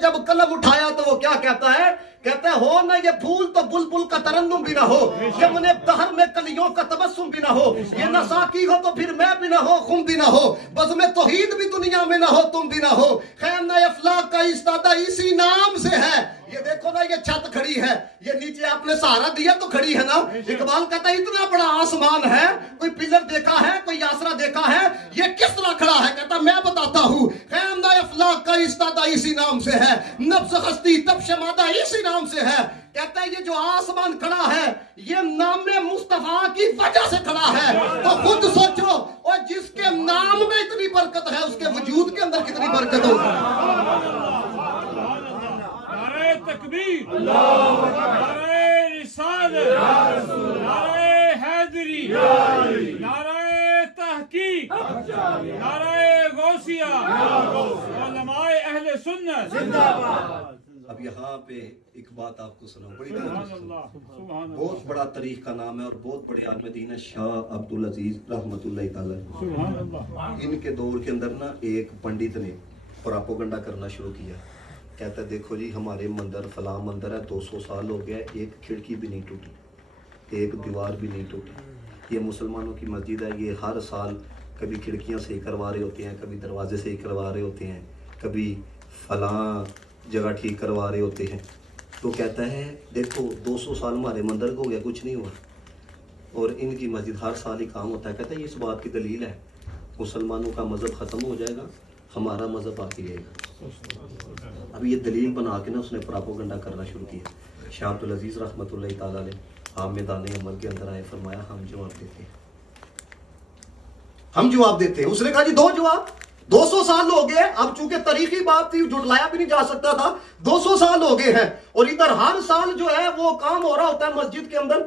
جب قلم اٹھایا تو وہ کیا کہتا ہے ہو نہ یہ پھول تو بلبل کا ترنم بھی نہ ہو، یہ من دہر میں کلیوں کا تبسم بھی نہ ہو، یہ نہ ساقی ہو تو پھر میں بھی نہ ہو، خم بھی نہ ہو، بزم توحید بھی دنیا میں نہ ہو، تم بھی نہ ہو، خیر نہ افلاق کا استادہ اسی نام سے ہے۔ یہ دیکھو نا، یہ چھت کھڑی ہے، یہ نیچے آپ نے سہارا دیا تو کھڑی ہے نا۔ اقبال کہتا ہے اتنا بڑا آسمان ہے، کوئی پلر دیکھا ہے، کوئی آسرا دیکھا ہے، یہ کس طرح کھڑا ہے؟ کہتا میں بتاتا ہوں، خیم نہ افلاق کا استادہ اسی نام سے ہے، نفس ہستی تب شمادہ اسی نام سے ہے۔ کہتا ہے یہ جو آسمان کھڑا ہے یہ نام مصطفیٰ کی وجہ سے کھڑا ہے۔ تو خود سوچو، اور جس کے نام میں اتنی برکت ہے اس کے وجود کے اندر کتنی برکت ہوگی۔ نعرہ تکبیر، نعرہ رسالت، نعرہ حیدری، نعرہ تحقیق، نعرہ غوثیہ، علماء اہل سنت۔ اب یہاں پہ ایک بات آپ کو سناؤں، بڑی بہت بڑا تاریخ کا نام ہے اور بہت بڑے عالم دین ہے، شاہ عبدالعزیز رحمت اللہ تعالی۔ ان کے دور کے اندر نا ایک پنڈت نے پراپوگنڈا کرنا شروع کیا۔ کہتا ہے دیکھو جی ہمارے مندر فلاں مندر ہے، 200 سال ہو گیا، ایک کھڑکی بھی نہیں ٹوٹی، ایک دیوار بھی نہیں ٹوٹی۔ یہ مسلمانوں کی مسجد ہے، یہ ہر سال کبھی کھڑکیاں صحیح کروا رہے ہوتے ہیں، کبھی دروازے صحیح کروا رہے ہوتے ہیں، کبھی فلاں جگہ ٹھیک کروا رہے ہوتے ہیں۔ تو کہتا ہے دیکھو 200 سال ہمارے مندر کو ہو گیا، کچھ نہیں ہوا، اور ان کی مسجد ہر سال ہی کام ہوتا ہے۔ کہتا ہے یہ اس بات کی دلیل ہے مسلمانوں کا مذہب ختم ہو جائے گا، ہمارا مذہب باقی رہے گا۔ اب یہ دلیل بنا کے نا اس نے پراپوگنڈا کرنا شروع کیا۔ شاہ عبدالعزیز رحمۃ اللہ تعالیٰ علیہ آپ میدان عمل کے اندر آئے، فرمایا ہم جواب دیتے ہیں، ہم جواب دیتے ہیں۔ اس نے کہا جی دو جواب، 200 سال ہو گئے، اب چونکہ تاریخی بات تھی جھٹلایا بھی نہیں جا سکتا تھا، 200 سال ہو گئے ہیں اور ادھر ہر سال جو ہے وہ کام ہو رہا ہوتا ہے مسجد کے اندر۔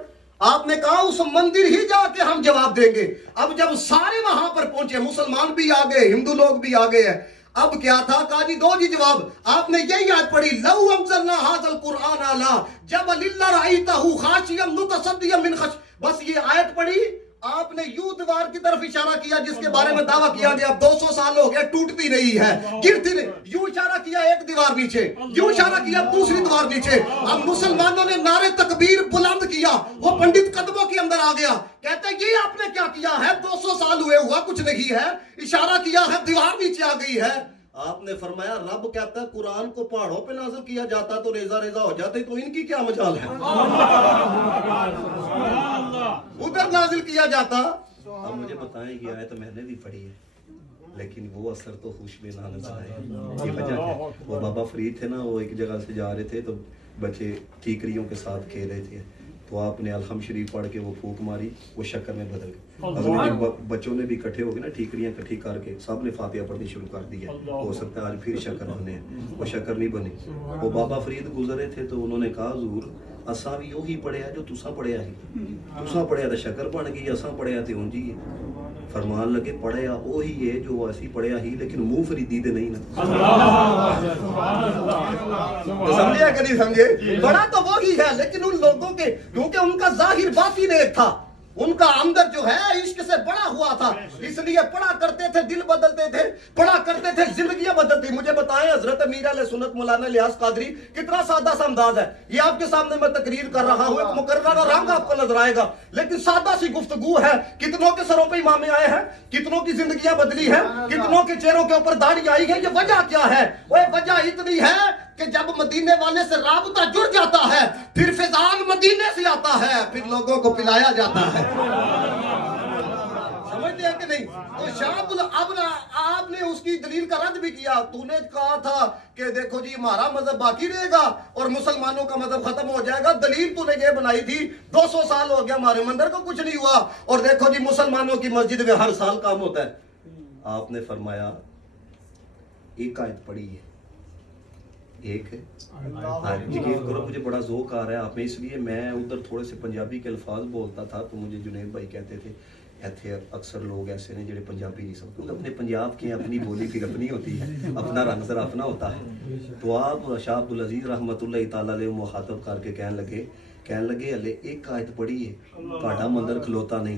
آپ نے کہا اس مندر ہی جا کے ہم جواب دیں گے۔ اب جب سارے وہاں پر پہنچے، مسلمان بھی آ گئے، ہندو لوگ بھی آ گئے ہیں، اب کیا تھا؟ کہا جی دو جی جواب۔ آپ نے یہی آیت پڑھی، لو انزلنا ھذا القرآن علی جبل لرأیتہ خاشعا متصدعا من خشیۃ، بس یہ آیت پڑھی، آپ نے یوں دیوار کی طرف اشارہ کیا جس کے بارے میں دعویٰ کیا گیا 200 سال ہو گئے ٹوٹتی نہیں ہے، گرتی نہیں، یوں اشارہ کیا ایک دیوار نیچے، یوں اشارہ کیا دوسری دیوار نیچے۔ اب مسلمانوں نے نعرے تکبیر بلند کیا، وہ پنڈت قدموں کے اندر آ گیا، کہتے ہیں یہ آپ نے کیا کیا ہے؟ 200 سال ہوئے، ہوا کچھ نہیں ہے، اشارہ کیا ہے دیوار نیچے آ گئی ہے۔ آپ نے فرمایا رب کہتا ہے قرآن کو پہاڑوں پہ نازل کیا جاتا تو ریزہ ریزہ ہو جاتے، تو ان کی کیا مجال ہے؟ ادھر نازل کیا جاتا۔ اب مجھے بتائیں یہ آیت میں نے بھی پڑھی ہے، لیکن وہ اثر تو خوش میں نہ نظر آئے۔ یہ وجہ ہے، وہ بابا فرید تھے نا، وہ ایک جگہ سے جا رہے تھے تو بچے ٹھیکریوں کے ساتھ کھیل رہے تھے، تو آپ نے الحمد شریف پڑھ کے وہ پھونک ماری، وہ شکر میں بدل گئے۔ بچوں نے بھی اکٹھے ہو گئے نا، ٹھیکریاں اکٹھی کر کے سب نے فاتحہ پڑھنی شروع کر دی ہے، ہو سکتا ہے آج پھر شکر بنے، وہ شکر نہیں بنی۔ وہ بابا فرید گزرے تھے تو انہوں نے کہا حضور اساں بھی وہی پڑھیا جو تساں پڑھیا ہی، تساں پڑھیا تو شکر بن گئی، اساں پڑھیا تے اونج ہی ہے۔ فرمان لگے پڑھیا وہی ہے جو ایسی پڑھیا ہی، لیکن منہ فریدی دے نہیں نا۔ سمجھے کہ نہیں سمجھے؟ پڑھا تو وہی ہے، لیکن ان لوگوں کے کیونکہ ان کا ظاہر باطن ایک تھا، ان کا اندر جو ہے عشق سے بڑا ہوا تھا، اس لیے پڑھا کرتے تھے، دل بدلتے تھے، پڑھا کرتے تھے، زندگیاں بدلتی۔ مجھے بتائیں حضرت امیر علیہ سنت مولانا الیاس قادری کتنا سادہ سا انداز ہے، یہ آپ کے سامنے میں تقریر کر رہا ہوں، ایک مقررہ رنگ آپ کو نظر آئے گا، لیکن سادہ سی گفتگو ہے۔ کتنوں کے سروں پہ امامے آئے ہیں، کتنوں کی زندگیاں بدلی ہیں، کتنوں کے چہروں کے اوپر داڑھی آئی ہے۔ یہ وجہ کیا ہے؟ وہ وجہ اتنی ہے کہ جب مدینے والے سے رابطہ جڑ جاتا ہے پھر فیضان مدینے سے آتا ہے، پھر لوگوں کو پلایا جاتا ہے۔ سمجھتے ہیں کہ نہیں؟ تو شاہ آپ نے اس کی دلیل کا رد بھی کیا۔ تو نے کہا تھا کہ دیکھو جی ہمارا مذہب باقی رہے گا اور مسلمانوں کا مذہب ختم ہو جائے گا، دلیل تو نے یہ بنائی تھی 200 سال ہو گیا ہمارے مندر کو کچھ نہیں ہوا، اور دیکھو جی مسلمانوں کی مسجد میں ہر سال کام ہوتا ہے۔ آپ نے فرمایا ایک آیت پڑھی ہے، ایک ہے، یقین کرو مجھے بڑا ذوق آ رہا ہے آپ میں، اس لیے میں ادھر تھوڑے سے پنجابی کے الفاظ بولتا تھا تو مجھے جنید بھائی کہتے تھے ایتھے اکثر لوگ ایسے ہیں جڑے پنجابی نہیں سمجھتے، کیونکہ اپنے پنجاب کی اپنی بولی پھر اپنی ہوتی ہے، اپنا رنگ ذرا اپنا ہوتا ہے۔ تو آپ شاہ عبدالعزیز رحمۃ اللہ تعالیٰ علیہ مخاطب کر کے کہنے لگے ਕਹਿਣ ਲੱਗੇ ਹਲੇ ਇੱਕ ਆਇਤ ਪੜ੍ਹੀ ਹੈ, ਤੁਹਾਡਾ ਮੰਦਰ ਖਲੋਤਾ ਨਹੀਂ।